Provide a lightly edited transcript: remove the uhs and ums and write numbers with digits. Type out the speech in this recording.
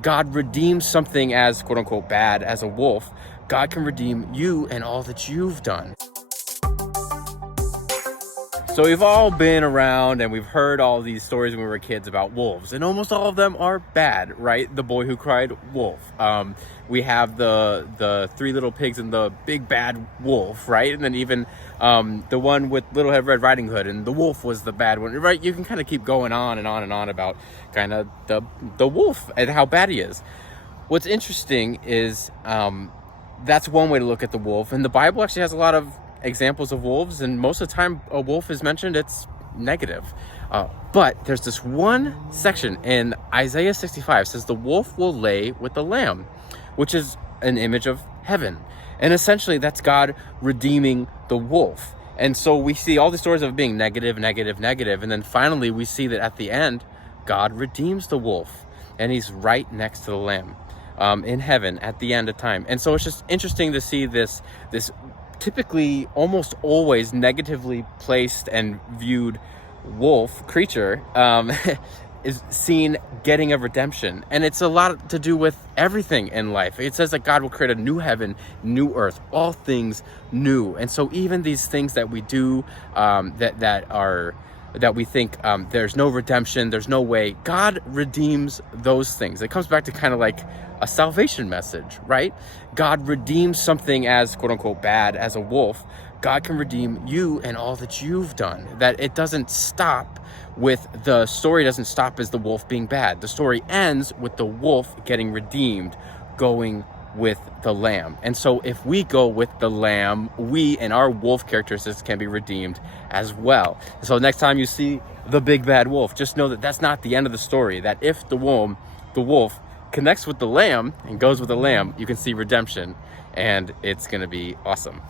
God redeems something as quote unquote bad as a wolf, God can redeem you and all that you've done. So we've all been around and we've heard all these stories when we were kids about wolves, and almost all of them are bad, right? The boy who cried wolf. We have the three little pigs and the big bad wolf, right? And then even the one with Little Red Riding Hood, and the wolf was the bad one, right? You can kind of keep going on and on and on about kind of the wolf and how bad he is. What's interesting is that's one way to look at the wolf, and the Bible actually has a lot of examples of wolves, and most of the time a wolf is mentioned, it's negative. But there's this one section in Isaiah 65 says the wolf will lay with the lamb, which is an image of heaven. And essentially that's God redeeming the wolf. And so we see all the stories of being negative, negative, negative. And then finally we see that at the end, God redeems the wolf and he's right next to the lamb in heaven at the end of time. And so it's just interesting to see this typically almost always negatively placed and viewed wolf creature is seen getting a redemption. And it's a lot to do with everything in life. It says that God will create a new heaven, new earth, all things new. And so even these things that we do that we think there's no redemption, there's no way, God redeems those things. It comes back to kind of like a salvation message, right? God redeems something as quote unquote bad as a wolf. God can redeem you and all that you've done. That it doesn't stop with the story, doesn't stop as the wolf being bad. The story ends with the wolf getting redeemed, going with the lamb. And so if we go with the lamb, we and our wolf characteristics can be redeemed as well. So next time you see the big bad wolf, just know that that's not the end of the story. That if the wolf connects with the lamb and goes with the lamb, you can see redemption, and it's going to be awesome.